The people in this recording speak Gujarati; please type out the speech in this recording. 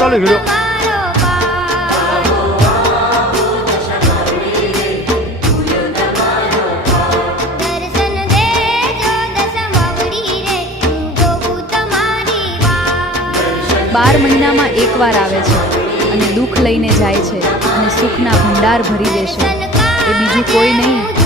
ચાલુ કર્યો. બાર મહિનામાં એકવાર આવે છે અને દુઃખ લઈને જાય છે અને સુખના ભંડાર ભરી દેશે. એ બીજું કોઈ નહીં